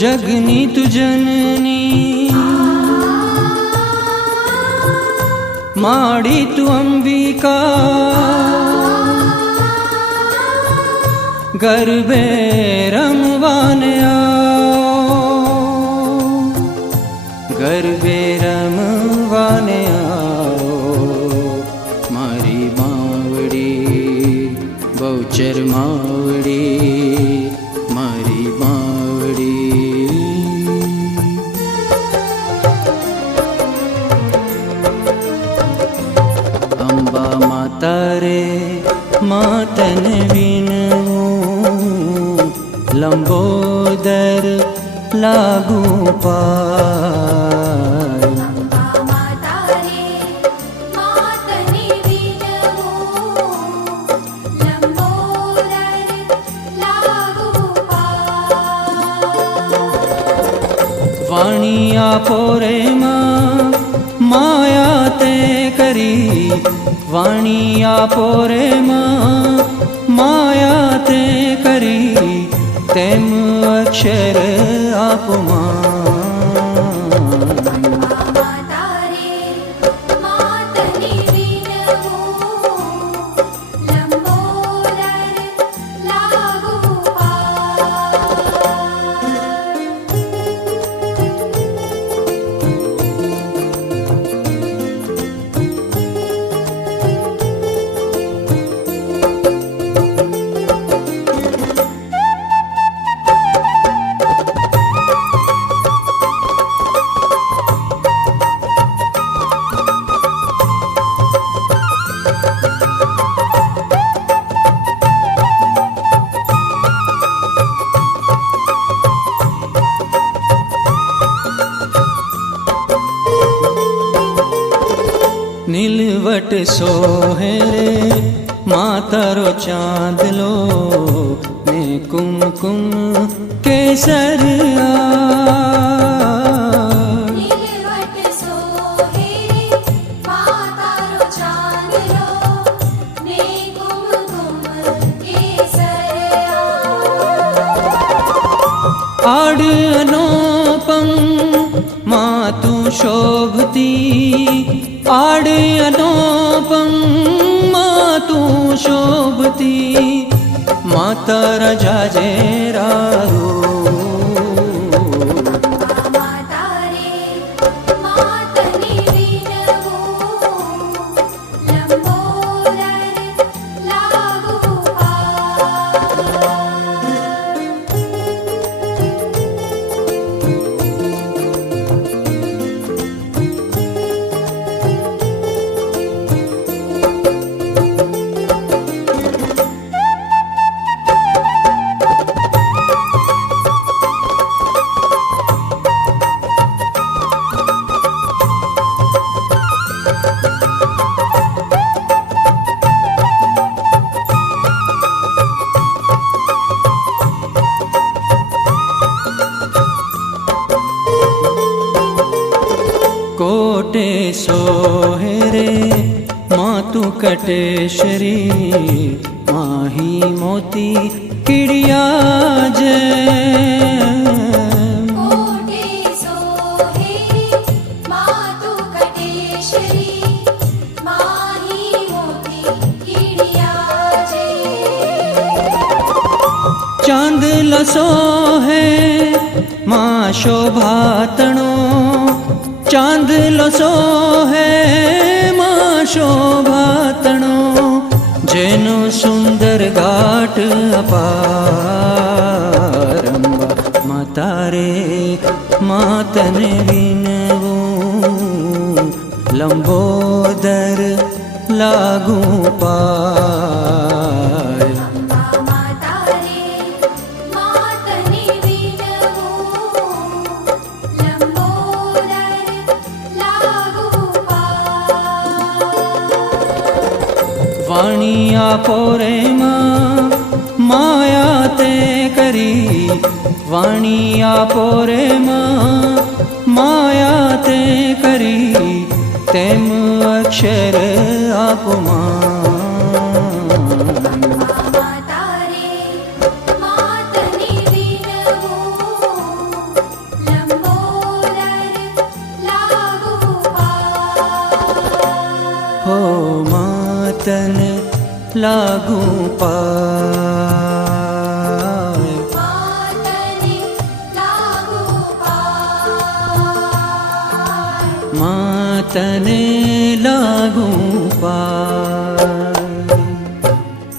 जगनी तु जननी माड़ी तु अंबिका गरबे रमवाने आओ गरबे रमवाने आओ मारी मावड़ी बहुचर मावड़ी मारी मावड़ी अंबा माता रे मातन विनवू लंबोदर लागू पार वाणी आपो रे माया ते करी वाणी आपो रे माया ते करी तेम अक्षर आप नीलवट सोहेरे मातारो चांदलो ने कुमकुम केसर नीलवट सोहेरे मातारो चांदलो ने कुमकुम केसर आड़ अनोपम मातु शोभती आड़ अनोपम मातु शोभती माता राजा जेरारू माता रे मातनी विनवू लंबोदर लागू कोटे सोहेरे मातु कटेश्वरी माही मोती किड़िया कोटे सोहेरे मातु कटेश्वरी माही मोती किड़िया चांद लसो है माँ शोभातणो चांद लसो है माँ शोभातणो जेनो सुंदर घाट अपारंबा माता रे मातन विनवू लंबोदर लागू पार माता रे मातनी विनवू लंबोदर लागू वाणी आपो रे माया ते करी वाणी आपो रे माया ते करी तेम अक्षर आप माता रे मातनी विनवू લાગુ પાય માતને લાગુ પાય માતને લાગુ પાય